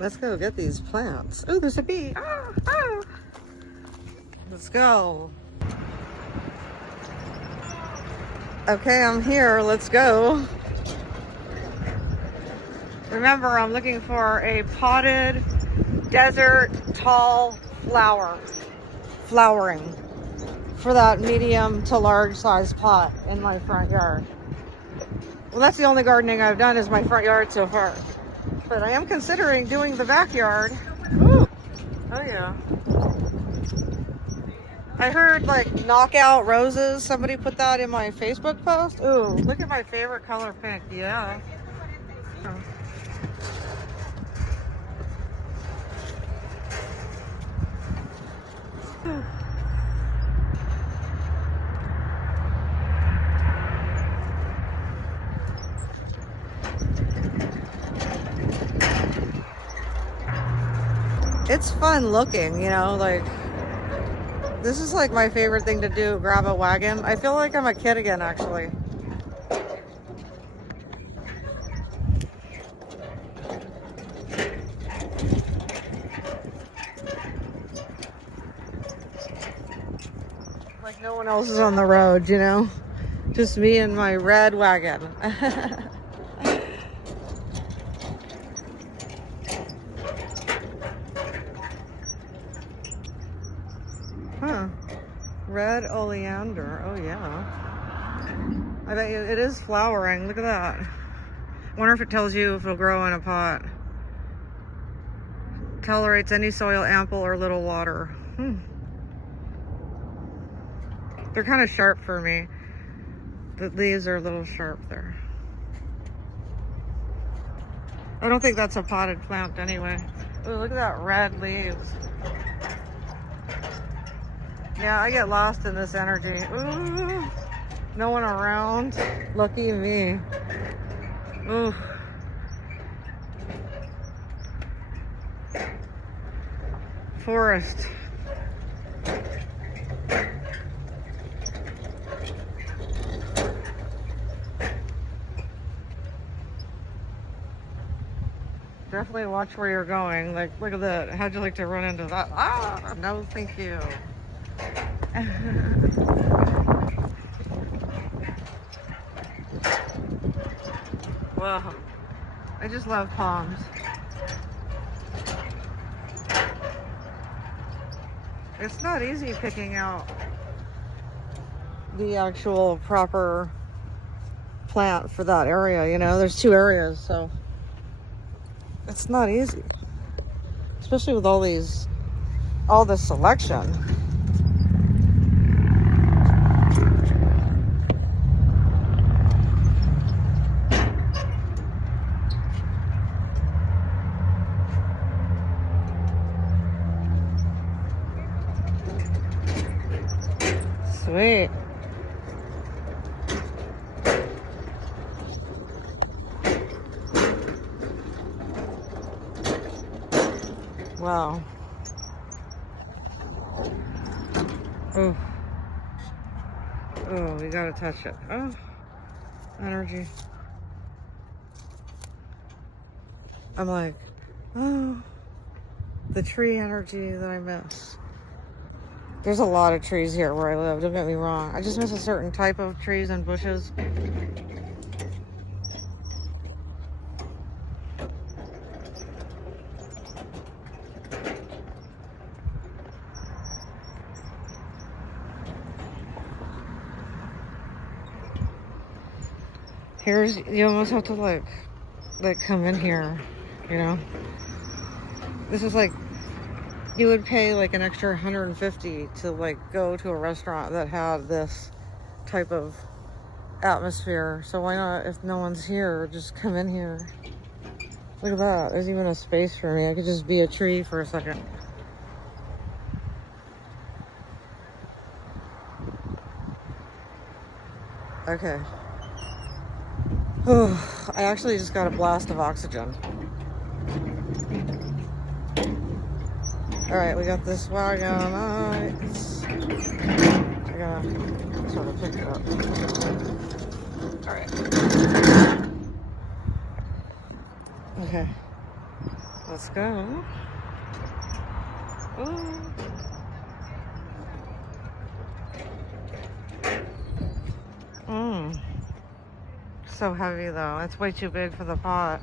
Let's go get these plants. Oh, there's a bee. Ah, ah. Let's go. Okay, I'm here. Let's go. Remember, I'm looking for a potted desert tall flowering for that medium to large size pot in my front yard. Well, that's the only gardening I've done is my front yard so far. But I am considering doing the backyard. Ooh. Oh yeah. I heard like knockout roses. Somebody put that in my Facebook post. Ooh, look at my favorite color pink. Yeah. Oh. It's fun looking, you know, like this is like my favorite thing to do, grab a wagon. I feel like I'm a kid again, actually. Like no one else is on the road, you know? Just me and my red wagon. Huh. Red oleander. Oh, yeah. I bet you it is flowering. Look at that. I wonder if it tells you if it'll grow in a pot. Tolerates any soil, ample or little water. They're kind of sharp for me. The leaves are a little sharp there. I don't think that's a potted plant anyway. Oh, look at that red leaves. Yeah, I get lost in this energy. Ooh, no one around. Lucky me. Ooh. Forest. Definitely watch where you're going. Like, look at that. How'd you like to run into that? Ah, no, thank you. Wow. I just love palms. It's not easy picking out the actual proper plant for that area, you know? There's 2 areas, so it's not easy. Especially with all this selection. Sweet. Wow. Oh. Oh, we gotta touch it. Oh, energy. I'm like, oh, the tree energy that I miss. There's a lot of trees here where I live, don't get me wrong. I just miss a certain type of trees and bushes. You almost have to like come in here, you know? This is like, you would pay like an extra $150 to like go to a restaurant that had this type of atmosphere. So why not, if no one's here, just come in here. Look at that. There's even a space for me. I could just be a tree for a second. Okay. Oh, I actually just got a blast of oxygen. All right, we got this wagon. I gotta sort of pick it up. All right. Okay. Let's go. Ooh. So heavy though. It's way too big for the pot.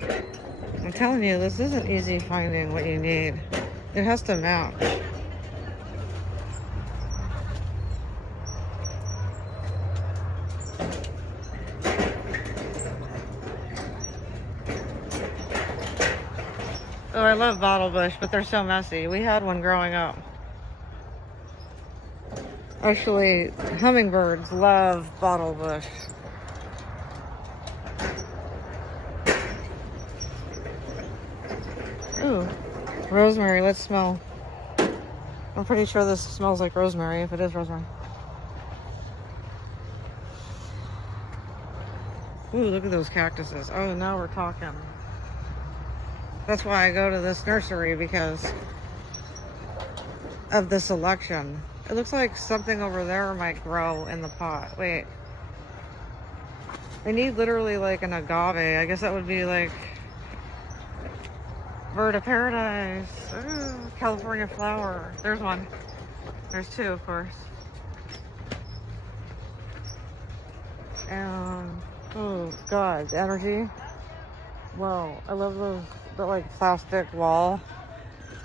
I'm telling you, this isn't easy finding what you need. It has to match. Oh, I love bottle bush, but they're so messy. We had one growing up. Actually, hummingbirds love bottle bush. Ooh, rosemary, let's smell. I'm pretty sure this smells like rosemary, if it is rosemary. Ooh, look at those cactuses. Oh, now we're talking. That's why I go to this nursery, because of the selection. It looks like something over there might grow in the pot. Wait. I need literally like an agave. I guess that would be like bird of paradise. Ooh, California flower. There's one. There's two, of course. And, oh God, the energy. Whoa, I love the like plastic wall.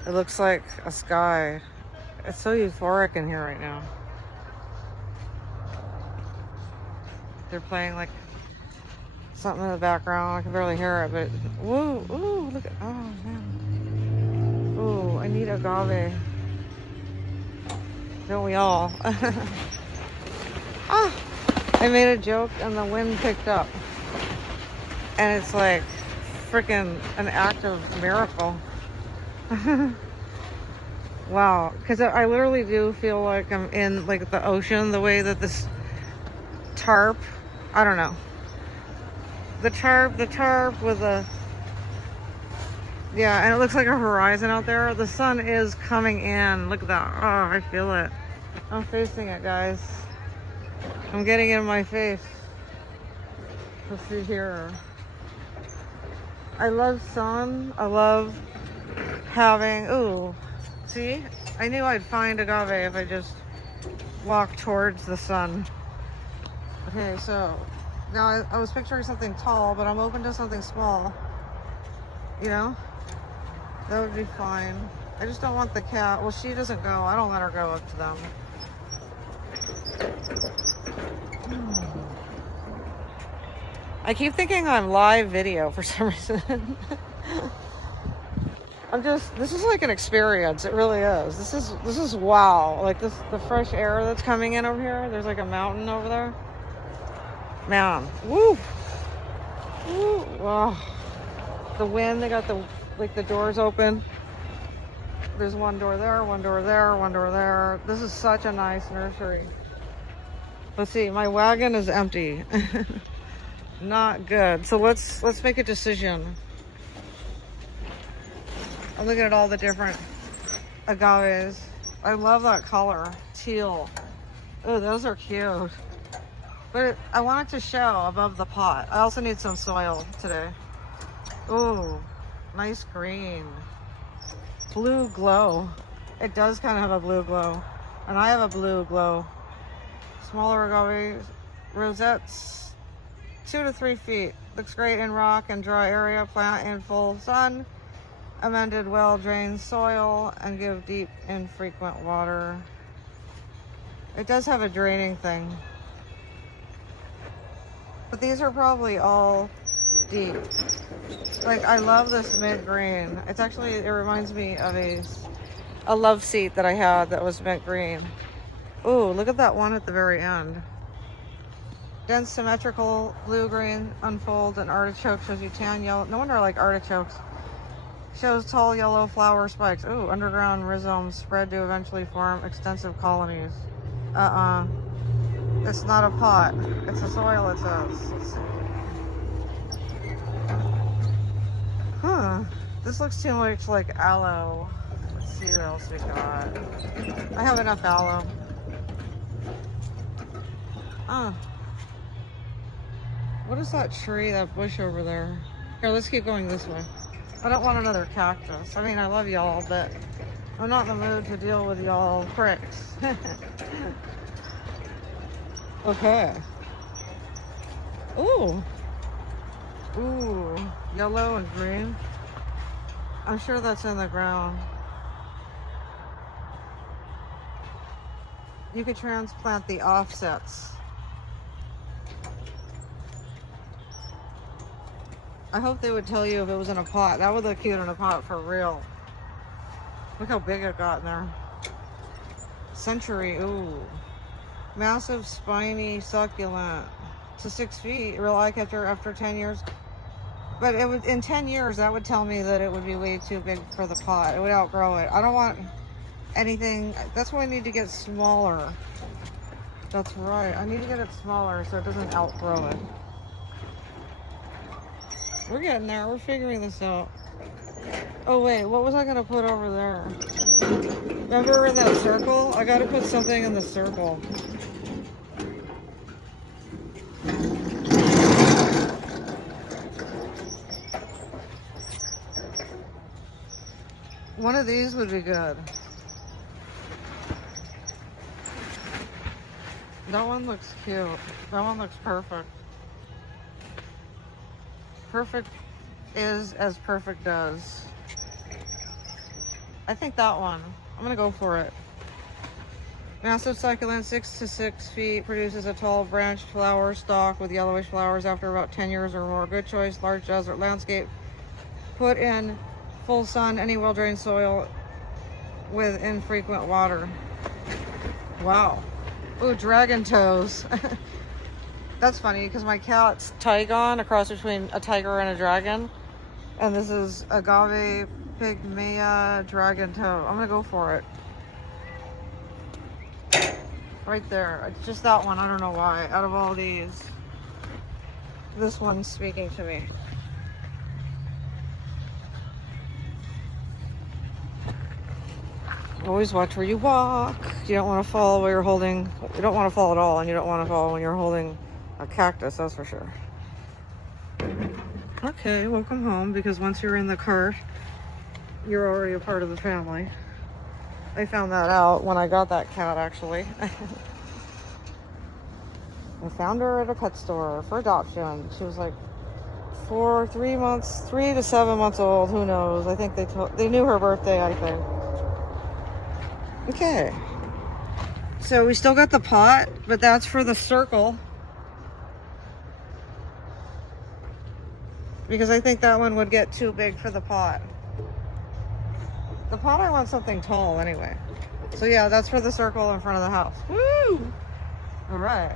It looks like a sky. It's so euphoric in here right now. They're playing like something in the background. I can barely hear it, but whoa, ooh, look at, oh man. Ooh, I need agave. Don't we all? Ah, I made a joke and the wind picked up. And it's like freaking an act of miracle. Wow, because I literally do feel like I'm in like the ocean, the way that this tarp, I don't know. The tarp with a, yeah, and it looks like a horizon out there. The sun is coming in. Look at that. Oh, I feel it. I'm facing it, guys. I'm getting in my face. Let's see here. I love sun. I love having, ooh. See, I knew I'd find agave if I just walked towards the sun. Okay, so now I was picturing something tall, but I'm open to something small. You know, that would be fine. I just don't want the cat. Well, she doesn't go. I don't let her go up to them. I keep thinking I'm live video for some reason. This is like an experience. It really is. This is wow. Like the fresh air that's coming in over here. There's like a mountain over there. Man, woo. Woo. Wow. The wind, they got the doors open. There's one door there, one door there, one door there. This is such a nice nursery. Let's see, my wagon is empty. Not good. So let's make a decision. I'm looking at all the different agaves. I love that color, teal. Oh, those are cute. But I want it to show above the pot. I also need some soil today. Oh, nice green. Blue glow. It does kind of have a blue glow. And I have a blue glow. Smaller agave rosettes, 2 to 3 feet. Looks great in rock and dry area. Plant in full sun. Amended well-drained soil and give deep, infrequent water. It does have a draining thing. But these are probably all deep. Like, I love this mint green. It's actually, it reminds me of a love seat that I had that was mint green. Ooh, look at that one at the very end. Dense, symmetrical, blue-green, unfolds, and artichoke shows you tan yellow. No wonder I like artichokes. Shows tall yellow flower spikes. Ooh, underground rhizomes spread to eventually form extensive colonies. It's not a pot. It's a soil, it says. Let's see. Huh. This looks too much like aloe. Let's see what else we got. I have enough aloe. What is that tree, that bush over there? Here, let's keep going this way. I don't want another cactus. I mean, I love y'all, but I'm not in the mood to deal with y'all pricks. Okay. Ooh. Ooh. Yellow and green. I'm sure that's in the ground. You could transplant the offsets. I hope they would tell you if it was in a pot. That would look cute in a pot for real. Look how big it got in there. Century, ooh. Massive, spiny, succulent. To 6 feet. Real eye catcher after 10 years. But it would, in 10 years, that would tell me that it would be way too big for the pot. It would outgrow it. I don't want anything. That's why I need to get smaller. That's right. I need to get it smaller so it doesn't outgrow it. We're getting there. We're figuring this out. Oh, wait. What was I going to put over there? Remember in that circle? I got to put something in the circle. One of these would be good. That one looks cute. That one looks perfect. Perfect is as perfect does. I think that one. I'm gonna go for it. Massive succulent, 6 to 6 feet, produces a tall branched flower stalk with yellowish flowers after about 10 years or more. Good choice, large desert landscape. Put in full sun, any well-drained soil with infrequent water. Wow. Ooh, dragon toes. That's funny because my cat's Tygon, a cross between a tiger and a dragon. And this is Agave pygmea dragon toe. I'm gonna go for it. Right there. It's just that one. I don't know why. Out of all these, this one's speaking to me. Always watch where you walk. You don't want to fall while you're holding. You don't want to fall at all, and you don't want to fall when you're holding a cactus, that's for sure. Okay, welcome home, because once you're in the cart, you're already a part of the family. I found that out when I got that cat, actually. I found her at a pet store for adoption. She was like 3 to 7 months old, who knows. I think they knew her birthday, I think. Okay. So we still got the pot, but that's for the circle. Because I think that one would get too big for the pot. The pot, I want something tall anyway. So yeah, that's for the circle in front of the house. Woo! All right.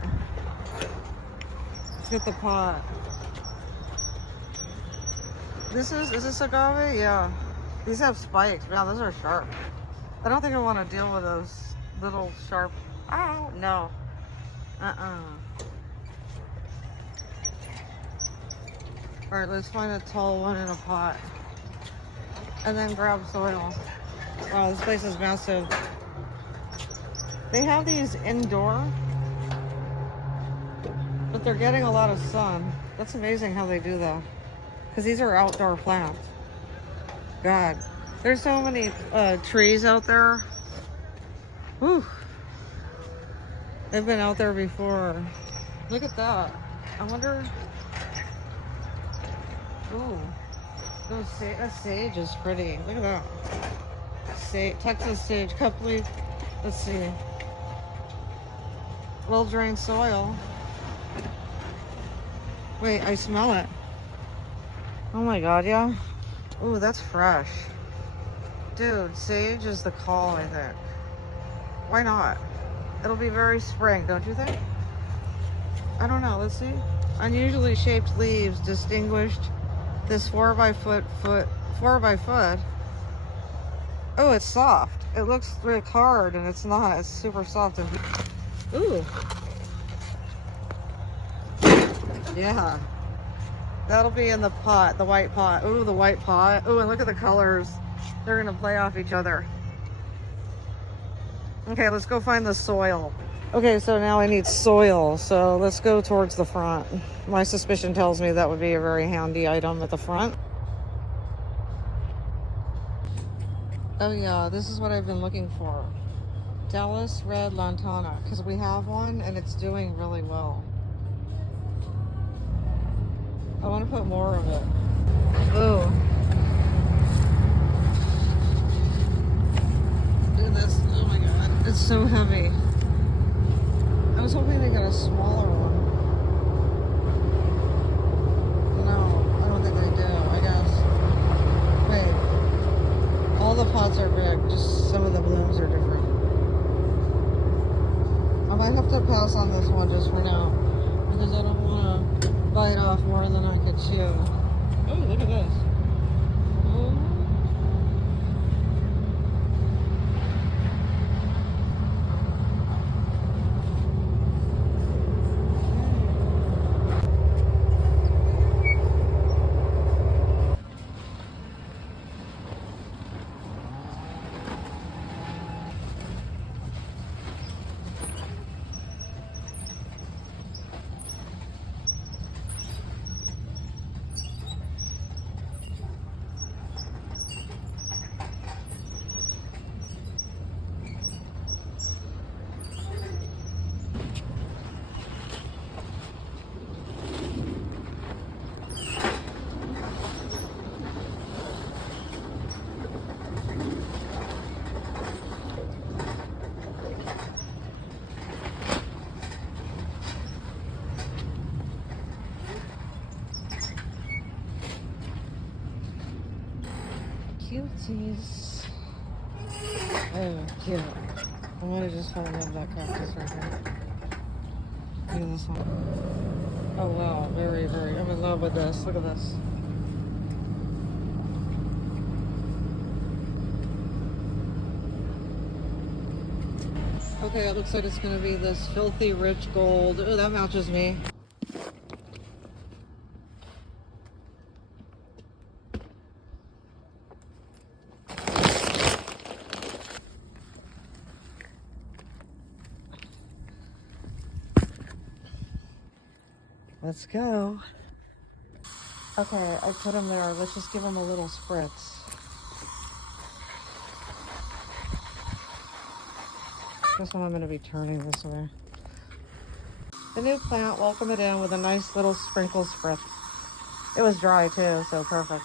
Let's get the pot. Is this agave? Yeah. These have spikes. Yeah, those are sharp. I don't think I want to deal with those little sharp. Oh, no. All right, let's find a tall one in a pot. And then grab soil. Wow, this place is massive. They have these indoor, but they're getting a lot of sun. That's amazing how they do that. Because these are outdoor plants. God, there's so many trees out there. Whew. They've been out there before. Look at that. I wonder. Ooh, that sage is pretty. Look at that. Texas sage, cup leaf. Let's see. Well-drained soil. Wait, I smell it. Oh my God, yeah. Ooh, that's fresh. Dude, sage is the call, I think. Why not? It'll be very spring, don't you think? I don't know, let's see. Unusually shaped leaves distinguished this 4x4. Oh, it's soft. It looks like hard and it's not. It's super soft and ooh. Yeah. That'll be in the pot, the white pot. Ooh, the white pot. Ooh, and look at the colors. They're gonna play off each other. Okay, let's go find the soil. Okay, so now I need soil. So let's go towards the front. My suspicion tells me that would be a very handy item at the front. Oh yeah, this is what I've been looking for. Dallas Red Lantana, because we have one and it's doing really well. I want to put more of it. Oh. Dude, that's, oh my god, it's so heavy. I was hoping they got a smaller one. No, I don't think they do, I guess. Wait. All the pots are big, just some of the blooms are different. I might have to pass on this one just for now, because I don't want to bite off more than I could chew. Oh, look at this. Oh. Cuties. Oh, cute. I might have just fallen in love with that cactus right here. Look at this one. Oh wow, very, very. I'm in love with this. Look at this. Okay, it looks like it's going to be this filthy rich gold. Oh, that matches me. Let's go. Okay, I put them there. Let's just give them a little spritz. Guess I'm going to be turning this way. The new plant, welcome it in with a nice little sprinkle spritz. It was dry too, so perfect.